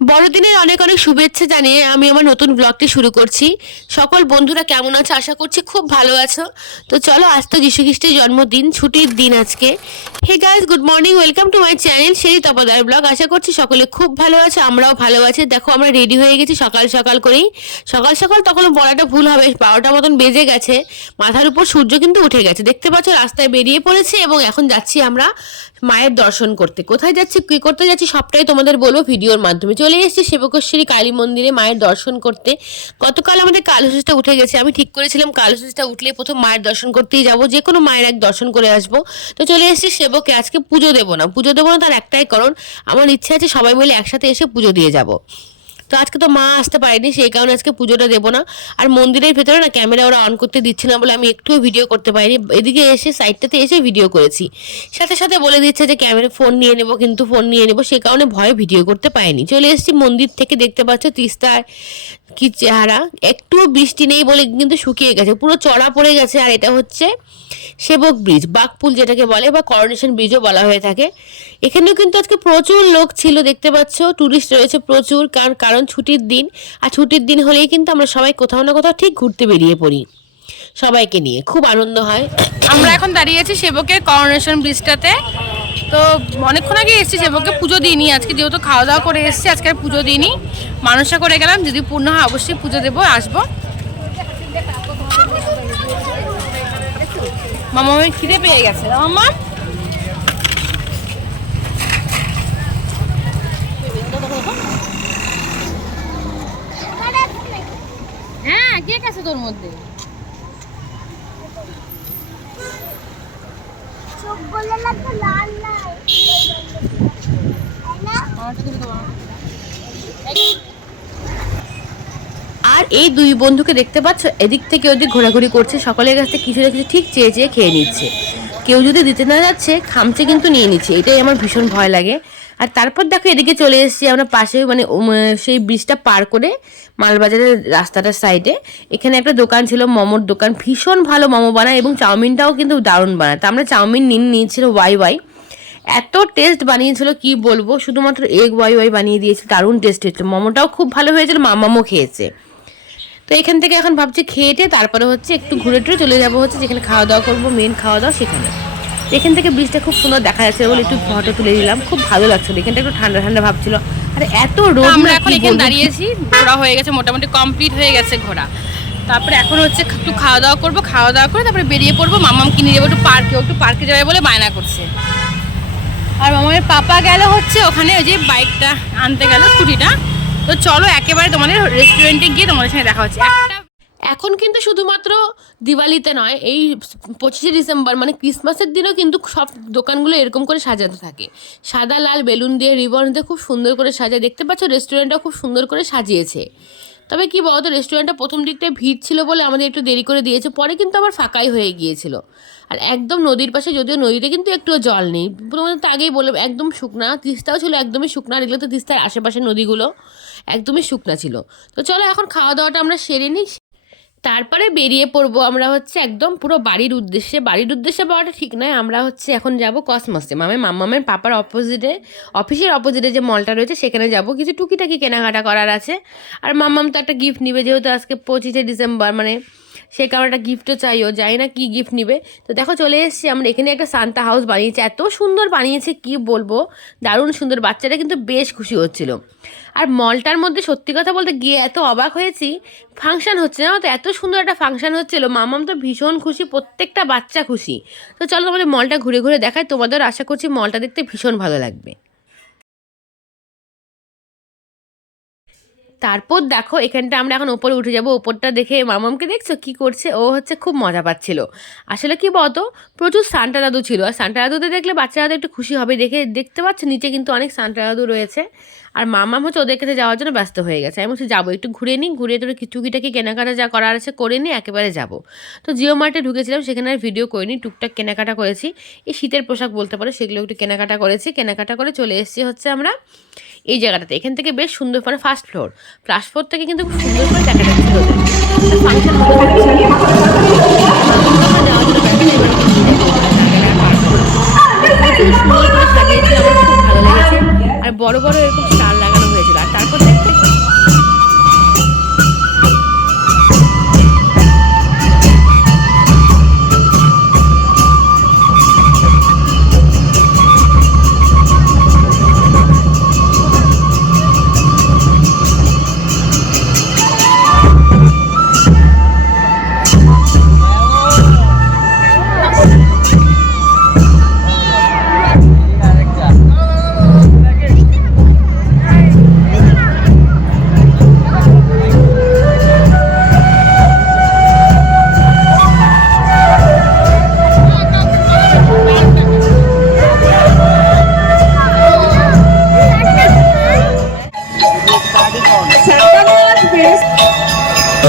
বড়দিনের অনেক অনেক শুভেচ্ছা জানিয়ে আমি আমার নতুন ব্লগটি শুরু করছি। সকল বন্ধুরা কেমন আছো, আশা করছি খুব ভালো আছো। তো চলো, আজ তো যীশু খ্রিস্টের জন্মদিন, ছুটির দিন আজকে। Hey guys, good morning, welcome to my channel সেই তপদার ব্লগ। আশা করছি সকলে খুব ভালো আছে, আমরাও ভালো আছি। দেখো আমরা রেডি হয়ে গেছি সকাল সকাল করেই। সকাল সকাল তখন বলাটা ভুল হবে, 12টা মতন বেজে গেছে। মাথার উপর সূর্য কিন্তু উঠে গেছে, দেখতে পাচ্ছ রাস্তায় বেরিয়ে পড়েছে এবং এখন যাচ্ছি আমরা মায়ের দর্শন করতে। কোথায় যাচ্ছি, কি করতে যাচ্ছি সবটাই তোমাদের বলবো ভিডিওর মাধ্যমে। চলে এসেছি সেবকেশ্বরী কালী মন্দিরে মায়ের দর্শন করতে। গতকাল আমাদের কালহস্তিটা উঠে গেছে, আমি ঠিক করেছিলাম কালহস্তিটা উঠলে প্রথম মায়ের দর্শন করতেই যাব, যে কোনো মায়ের এক দর্শন করে আসবো। তো চলে এসেছি সেবকে, আজকে পুজো দেবো না, পুজো দেবো না তার একটাই কারণ, আমার ইচ্ছে আছে সবাই মিলে একসাথে এসে পুজো দিয়ে যাব। তো আজকে তো মা আসতে পারেনি, সেই কারণে আজকে পুজোটা দেবো না। আর মন্দিরের ভেতরে না ক্যামেরা ওরা অন করতে দিচ্ছে না বলে আমি একটুও ভিডিও করতে পারিনি, এদিকে এসে সাইডটাতে এসে ভিডিও করেছি। সাথে সাথে বলে দিচ্ছে যে ক্যামেরা ফোন নিয়ে নেবো, কিন্তু ফোন নিয়ে নেবো, সেই কারণে ভয়ে ভিডিও করতে পারিনি। চলে এসেছি মন্দির থেকে, দেখতে পাচ্ছ তিস্তার কি চেহারা, একটুও বৃষ্টি নেই বলে কিন্তু শুকিয়ে গেছে, পুরো চড়া পড়ে গেছে। আর এটা হচ্ছে সেবক ব্রিজ, বাঘপুল যেটাকে বলে, বা করোনেশন ব্রিজও বলা হয়ে থাকে। এখানেও কিন্তু আজকে প্রচুর লোক ছিল, দেখতে পাচ্ছ টুরিস্ট রয়েছে প্রচুর, কারণ ছুটির দিন। আর ছুটির দিন হলেই কিন্তু আমরা সবাই কোথাও না কোথাও ঠিক ঘুরতে বেরিয়ে পড়ি, সবাইকে নিয়ে খুব আনন্দ হয়। আমরা এখন দাঁড়িয়ে আছি সেবকের করোনেশন ব্রিজটাতে। তো অনেকক্ষণ আগে এসেছি, সেবকে পুজো দিইনি আজকে, যেহেতু খাওয়া দাওয়া করে এসেছি, আজকে আর পুজো দিইনি, মানুষা করে গেলাম। যদি পূর্ণ হয় অবশ্যই পুজো দেবো, আসবো। মামা আমার খিদে পেয়ে গেছে, মামা হ্যাঁ কেক আছে তোর মধ্যে। আর এই দুই বন্ধুকে দেখতে পাচ্ছ, এদিক থেকে ওদিক ঘোরাঘুরি করছে, সকলের কাছ থেকে কিছু না কিছু ঠিক চেয়ে চেয়ে খেয়ে নিচ্ছে। কেউ যদি দিতে না যাচ্ছে খামচে কিন্তু নিয়ে নিচ্ছে, এটাই আমার ভীষণ ভয় লাগে। আর তারপর দেখো এদিকে চলে এসেছি আমরা পাশে, মানে সেই ব্রিজটা পার করে মালবাজারের রাস্তাটার সাইডে এখানে একটা দোকান ছিল, মোমোর দোকান, ভীষণ ভালো মোমো বানায় এবং চাউমিনটাও কিন্তু দারুণ বানায়। তা আমরা চাউমিন নিয়েছিল ওয়াই ওয়াই, এত টেস্ট বানিয়েছিল কি বলবো, শুধুমাত্র এগ ওয়াই ওয়াই বানিয়ে দিয়েছিল, দারুণ টেস্ট হয়েছিল, মোমোটাও খুব ভালো হয়েছিল, মামামও খেয়েছে। তো এখান থেকে এখন ভাবছি খেয়েটে তারপরে হচ্ছে একটু ঘুরে টুরে চলে যাবো হচ্ছে যেখানে খাওয়া দাওয়া করবো, মেন খাওয়া দাওয়া সেখানে। এখান থেকে ব্রিজটা খুব সুন্দর দেখা যাচ্ছে বলে একটু ফটো তুলে দিলাম, খুব ভালো লাগছিল, এখানটা একটু ঠান্ডা ঠান্ডা ভাবছিল। আর এত রোদ, আমরা এখন এখানে দাঁড়িয়েছি, ঘোরা হয়ে গেছে, মোটামুটি কমপ্লিট হয়ে গেছে ঘোরা। তারপরে এখন হচ্ছে একটু খাওয়া দাওয়া করবো, খাওয়া দাওয়া করে তারপরে বেরিয়ে পড়বো। মামাম কিনে যাবো একটু পার্কে, একটু পার্কে যাবে বলে বায়না করছে। আর মামার পাপা গেল হচ্ছে ওখানে, ওই যে বাইকটা আনতে গেল, স্কুটিটা। তো চলো একেবারে তোমাদের রেস্টুরেন্টে গিয়ে তোমাদের সঙ্গে দেখা হচ্ছে। এখন কিন্তু শুধুমাত্র দিওয়ালিতে নয়, এই 25শে ডিসেম্বর মানে ক্রিসমাসের দিনও কিন্তু সব দোকানগুলো এরকম করে সাজাতে থাকে, সাদা লাল বেলুন দিয়ে রিবন দিয়ে খুব সুন্দর করে সাজায়। দেখতে পাচ্ছ রেস্টুরেন্টটাও খুব সুন্দর করে সাজিয়েছে। তবে কি বলতো, রেস্টুরেন্টটা প্রথম দিকটায় ভিড় ছিল বলে আমাদের একটু দেরি করে দিয়েছে, পরে কিন্তু আবার ফাঁকাই হয়ে গিয়েছিল। আর একদম নদীর পাশে, যদিও নদীতে কিন্তু একটুও জল নেই, তোমাদের তো আগেই বললাম একদম শুকনা, তিস্তাও ছিল একদমই শুকনা, আর এগুলো তো তিস্তার আশেপাশের নদীগুলো একদমই শুকনা ছিল। তো চলো এখন খাওয়া দাওয়াটা আমরা সেরে নিই, তারপরে বেরিয়ে পড়বো আমরা হচ্ছে একদম পুরো বাড়ির উদ্দেশ্যে। বাড়ির উদ্দেশ্যে বলাটা ঠিক নয়, আমরা হচ্ছে এখন যাব কসমসে, মামামের পাপার অপোজিটে, অফিসের অপোজিটে যে মলটা রয়েছে সেখানে যাব, কিছু টুকিটাকি কেনাকাটা করার আছে। আর মাম্মাম তো একটা গিফট নিবে, যেহেতু আজকে 25শে ডিসেম্বর, মানে সেই কারণে একটা গিফটও চাইও, জানি না কি গিফট নিবে। তো দেখো চলে এসেছি আমরা, এখানে একটা সান্তা হাউস বানিয়েছে, এত সুন্দর বানিয়েছে কি বলবো, দারুণ সুন্দর, বাচ্চারা কিন্তু বেশ খুশি হচ্ছিল। আর মলটার মধ্যে সত্যি কথা বলতে গিয়ে এত অবাক হয়েছি, ফাংশন হচ্ছে না তো, এত সুন্দর একটা ফাংশন হচ্ছিলো, মামাম তো ভীষণ খুশি, প্রত্যেকটা বাচ্চা খুশি। তো চলো তোমাদের মলটা ঘুরে ঘুরে দেখাই, তোমাদের আশা করছি মলটা দেখতে ভীষণ ভালো লাগবে। তারপর দেখো এখানটা আমরা এখন ওপরে উঠে যাব, ওপরটা দেখে মামামকে দেখছো কি করছে, ও হচ্ছে খুব মজা পাচ্ছিল। আসলে কি বলতো, প্রচুর সান্টা দাদু ছিল, আর সান্টা দাদুতে দেখলে বাচ্চারা একটু খুশি হবে, দেখতে পাচ্ছ নিচে কিন্তু অনেক সান্টা দাদু রয়েছে। আর মামাম হচ্ছে ওদের কাছে যাওয়ার জন্য ব্যস্ত হয়ে গেছে, আমি হচ্ছে যাবো একটু ঘুরে নিই, ঘুরে তোর টুকিটাকি কেনাকাটা যা করার আছে করে নিই, একেবারে যাব। তো জিও মার্টে ঢুকেছিলাম, সেখানে আর ভিডিও করিনি, টুকটাক কেনাকাটা করেছি, এই শীতের পোশাক বলতে পারো, সেগুলো একটু কেনাকাটা করেছি, কেনাকাটা করে চলে এসেছি হচ্ছে আমরা এই জায়গাটাতে। এখান থেকে বেশ সুন্দর, মানে ফার্স্ট ফ্লোর থেকে কিন্তু খুব সুন্দর করে দেখা যাচ্ছিল ফাংশন সুন্দর করে সাজিয়েছিল, আমার খুব ভালো লেগেছে। আর বড় বড় এরকম স্টার লাগানো হয়েছিল, আর তারপর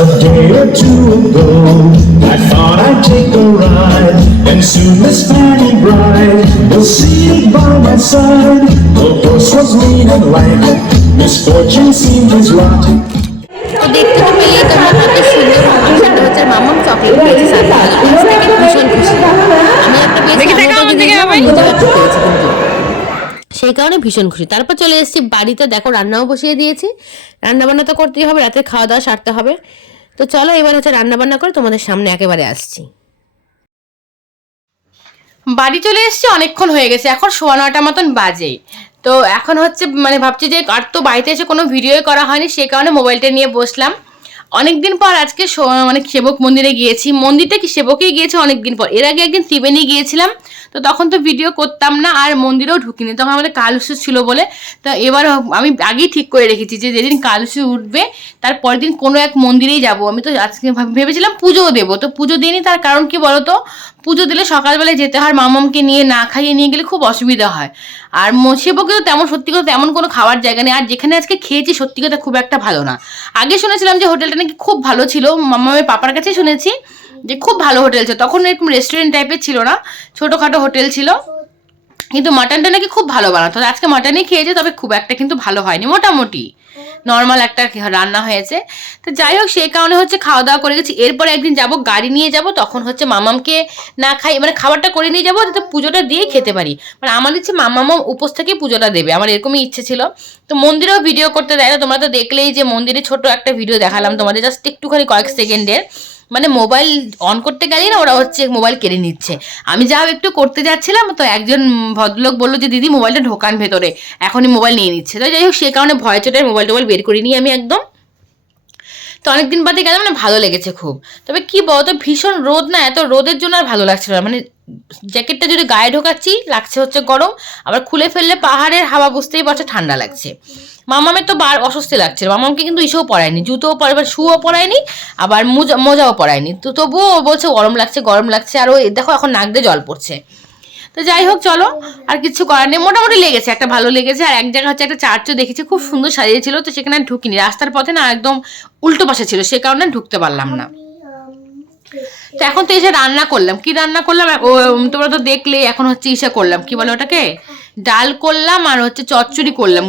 A day or two ago, I thought I'd take a ride, and soon Miss Fanny Bride was seated by my side. The horse was lean and lank, misfortune seemed his lot. তো দেখতে তো পেলেই তোমরা কত সুন্দর সেটা হচ্ছে মামাম chocolate পেয়েছে সানফ্লাওয়ার থেকে ভীষণ খুশি। আমি একটা পেয়েছি দেখি দেখা আমার দিকে ভাই। নিজের একটা পেয়েছি কিন্তু সেই কারণে ভীষণ খুশি। তারপর চলে এসেছি বাড়িতে, দেখো রান্নাও বসিয়ে দিয়েছি। রান্না বান্না তো করতেই হবে, রাতে খাওয়া দাওয়া সারতে হবে। তো চলো এবার হচ্ছে রান্না বান্না করে তোমাদের সামনে একেবারে আসছি। বাড়ি চলে এসেছি, অনেকক্ষণ হয়ে গেছে, এখন 9:15 মতন বাজে। তো এখন হচ্ছে মানে ভাবছি যে আর তো বাড়িতে এসে কোনো ভিডিও করা হয়নি, সেই কারণে মোবাইলটা নিয়ে বসলাম। অনেকদিন পর আজকে মানে সেবক মন্দিরে গিয়েছি। মন্দিরটা কি সেবকেই গিয়েছে অনেকদিন পর। এর আগে একদিন ত্রিবেণী গিয়েছিলাম, তো তখন তো ভিডিও করতাম না আর মন্দিরেও ঢুকিনি, তখন আমাদের কালুসু ছিল বলে। তো এবার আমি আগেই ঠিক করে রেখেছি যে যেদিন কালুসু উঠবে তার পরের দিন কোনো এক মন্দিরেই যাব। আমি তো আজকে ভেবেছিলাম পুজোও দেবো, তো পুজো দিইনি। তার কারণ কি বলতো, পুজো দিলে সকালবেলায় যেতে হয়, মামামকে নিয়ে না খাইয়ে নিয়ে গেলে খুব অসুবিধা হয়। আর সেবকে তো তেমন সত্যি কথা তেমন কোনো খাওয়ার জায়গা নেই। আর যেখানে আজকে খেয়েছি সত্যি কথা খুব একটা ভালো না। আগে শুনেছিলাম যে হোটেলটা নাকি খুব ভালো ছিল, মামামের পাপার কাছেই শুনেছি যে খুব ভালো হোটেল ছিল। তখন এরকম রেস্টুরেন্ট টাইপের ছিল না, ছোটোখাটো হোটেল ছিল, কিন্তু মাটনটা নাকি খুব ভালো বানাতো। আজকে মাটনই খেয়েছে, তবে খুব একটা কিন্তু ভালো হয়নি, মোটামুটি নর্মাল একটা রান্না হয়েছে। তো যাই হোক, সেই কারণে হচ্ছে খাওয়া দাওয়া করে গেছি। এরপরে একদিন যাব, গাড়ি নিয়ে যাব, তখন হচ্ছে মামামকে না খাই মানে খাবারটা করে নিয়ে যাবো যাতে পুজোটা দিয়ে খেতে পারি। মানে আমার ইচ্ছে মামাম উপোস থেকে পুজোটা দেবে, আমার এরকমই ইচ্ছে ছিল। তো মন্দিরেও ভিডিও করতে দেয় না, তোমরা তো দেখলেই যে মন্দিরে ছোট একটা ভিডিও দেখালাম তোমাদের, জাস্ট একটুখানি কয়েক সেকেন্ডের। মানে মোবাইল অন করতে গেলেই না ওরা হচ্ছে মোবাইল কেড়ে নিচ্ছে। আমি যাও একটু করতে যাচ্ছিলাম, তো একজন ভদ্রলোক বললো যে দিদি মোবাইলটা ঢোকান ভেতরে, এখনই মোবাইল নিয়ে নিচ্ছে। তো যাই হোক, সে কারণে ভয় চোটে মোবাইল বের করে নিই আমি একদম। তো অনেকদিন বাদে গেলাম, মানে ভালো লেগেছে খুব। তবে কি বলতো, ভীষণ রোদ না, এত রোদের জন্য আর ভালো লাগছিল না। মানে জ্যাকেটটা যদি গায়ে ঢোকাচ্ছি লাগছে হচ্ছে গরম, আবার খুলে ফেললে পাহাড়ের হাওয়া বুঝতেই পারছো ঠান্ডা লাগছে। মামামের তো অস্বস্তি লাগছে। মামামকে কিন্তু ইসেও পরায়নি, জুতোও পরাবার শুও পরায়নি, আবার মোজাও পরায়নি। তো তবুও বলছে গরম লাগছে। আর ওই দেখো এখন নাক দিয়ে জল পড়ছে। তো যাই হোক চলো, আর কিছু করার নেই, মোটামুটি লেগেছে, একটা ভালো লেগেছে। আর এক জায়গায় হচ্ছে একটা চার্চও দেখেছি, খুব সুন্দর সাজিয়েছিল, তো সেখানে ঢুকিনি, রাস্তার পথে না একদম উল্টো পাশে ছিল, সে কারণে ঢুকতে পারলাম না। তো এখন তো এসে রান্না করলাম, কি রান্না করলাম তোমরা তো দেখলে। এখন হচ্ছে করলাম, কি বলে ওটাকে, ডাল করলাম, আর হচ্ছে চচ্চড়ি করলাম,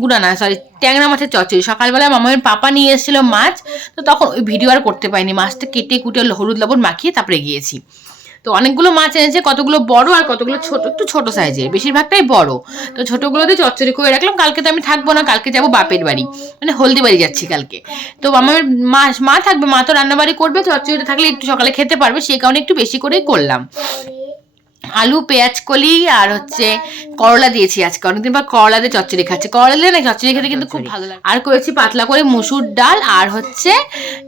গুড়া না সরি, ট্যাংরা মাছের চচ্চড়ি। সকালবেলা মামার পাপা নিয়ে এসেছিল মাছ, তো তখন ওই ভিডিও আর করতে পারিনি। মাছটা কেটে কুটে হলুদ লবণ মাখিয়ে তারপরে গিয়েছি। তো অনেকগুলো মাছ এনেছে, কতগুলো বড় আর কতগুলো ছোট, একটু ছোট সাইজের, বেশিরভাগটাই বড়। তো ছোটগুলোতে চচ্চড়ি করে রাখলাম, কালকে তো আমি থাকবো না, কালকে যাবো বাপের বাড়ি, মানে হলদিবাড়ি যাচ্ছি কালকে। তো আমার মা থাকবে, মা তো রান্নাবাড়ি করবে, চচ্চড়িটা থাকলে একটু সকালে খেতে পারবে, সেই কারণে একটু বেশি করেই করলাম। আলু পেঁয়াজ কলি আর হচ্ছে করলা দিয়েছি আজকে, অনেকদিন পর করলা দিয়ে চচ্চড়ি খাচ্ছি। করলা দিয়ে না চচ্চড়ি খেতে কিন্তু খুব ভালো লাগে। আর করেছি পাতলা করে মুসুর ডাল আর হচ্ছে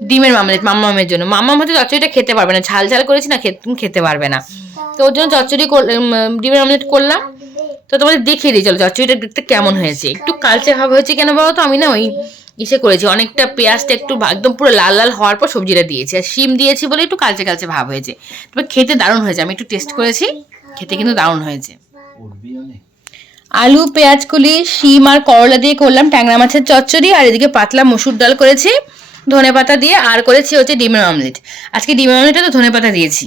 ডিমের মামলেট মামামের জন্য। মামাম হচ্ছে চচ্চড়িটা খেতে পারবে না, ঝাল করেছি না, খেতে পারবে না, তো ওর জন্য চচ্চড়ি ডিমের মামলেট করলাম। তো তোমাদের দেখিয়ে দিই চলো চচ্চড়িটা দেখতে কেমন হয়েছে। একটু কালচে ভাব হয়েছে কেন বলো তো, আমি না ওই করেছি, অনেকটা পেঁয়াজটা একটু একদম পুরো লাল লাল হওয়ার পর সবজিটা দিয়েছি, আর শিম দিয়েছি বলে একটু কালচে ভাব হয়েছে। তবে খেতে দারুণ হয়েছে, আমি একটু টেস্ট করেছি, খেতে কিন্তু দারুণ হয়েছে। আলু পেঁয়াজ কলি শিম আর করলা দিয়ে করলাম ট্যাংরা মাছের চচ্চড়ি, আর এদিকে পাতলা মসুর ডাল করেছি ধনেপাতা দিয়ে, আর করেছি হচ্ছে ডিমের অমলেট। আজকে ডিমের অমলেটে তো ধনেপাতা দিয়েছি।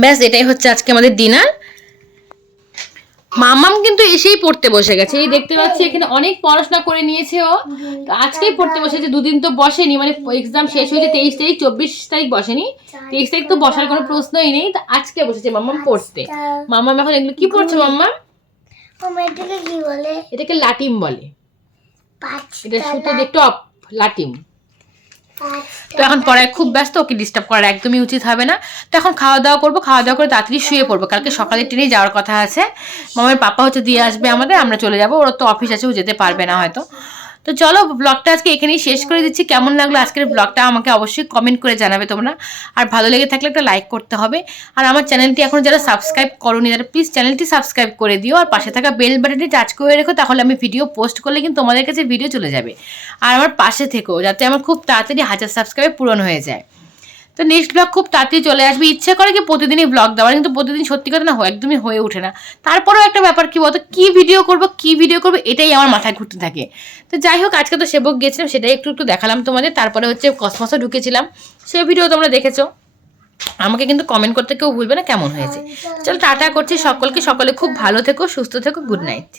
ব্যাস এটাই হচ্ছে আজকে আমাদের ডিনার। মামাম কিন্তু এসেই পড়তে বসে গেছে, এই দেখতে পাচ্ছি এখানে অনেক পড়াশোনা করে নিয়েছে ও। তো আজকেই পড়তে বসেছে, দুদিন তো বসেনি, মানে এক্সাম শেষ হয়েছে 23 তারিখ, 24 তারিখ বসেনি, 23 তারিখ তো বসার কোনো প্রশ্নই নেই। তো আজকে বসেছে মামাম পড়তে। মামাম এখন এগুলো কি পড়ছে মাম্মা? এটাকে কি বলে? এটাকে লাটিম বলে, এটা সুতো দিয়ে টপ লাটিম। তো এখন পড়ায় খুব ব্যস্ত, ওকে ডিস্টার্ব করার একদমই উচিত হবে না। তো এখন খাওয়া দাওয়া করবো, খাওয়া দাওয়া করে তাড়াতাড়ি শুয়ে পড়বো, কালকে সকালে ট্রেনে যাওয়ার কথা আছে। মামার পাপা হচ্ছে দিয়ে আসবে আমাদের, আমরা চলে যাবো, ওরা তো অফিস আছে, ও যেতে পারবে না হয়তো। তো চলো ব্লগটা আজকে এখানেই শেষ করে দিচ্ছি। কেমন লাগলো আজকের ব্লগটা আমাকে অবশ্যই কমেন্ট করে জানাবে তোমরা, আর ভালো লেগে থাকলে একটা লাইক করতে হবে। আর আমার চ্যানেলটি এখন যারা সাবস্ক্রাইব করোনি তারা প্লিজ চ্যানেলটি সাবস্ক্রাইব করে দিও, আর পাশে থাকা বেল বাটনটি টাচ করে রেখো, তাহলে আমি ভিডিও পোস্ট করলে কিন্তু তোমাদের কাছে ভিডিও চলে যাবে। আর আমার পাশে থেকো যাতে আমার খুব তাড়াতাড়ি 1000 সাবস্ক্রাইব পূরণ হয়ে যায়। তো নেক্সট ব্লগ খুব তাড়াতাড়ি চলে আসবে। ইচ্ছে করে কি প্রতিদিনই ব্লগ দেওয়ার, কিন্তু প্রতিদিন সত্যি কথা না একদমই হয়ে ওঠে না। তারপরেও একটা ব্যাপার কি বলতো, কি ভিডিও করব এটাই আমার মাথায় ঘুরতে থাকে। তো যাই হোক, আজকে তো সেবক গিয়েছিলাম, সেটাই একটু দেখালাম তোমাদের। তারপরে হচ্ছে কসমসও ঢুকেছিলাম, সেই ভিডিও তোমরা দেখেছো। আমাকে কিন্তু কমেন্ট করতে কেউ ভুলবে না কেমন হয়েছে। চলো টাটা করছি সকলকে, সকলে খুব ভালো থেকো, সুস্থ থেকো, গুড নাইট।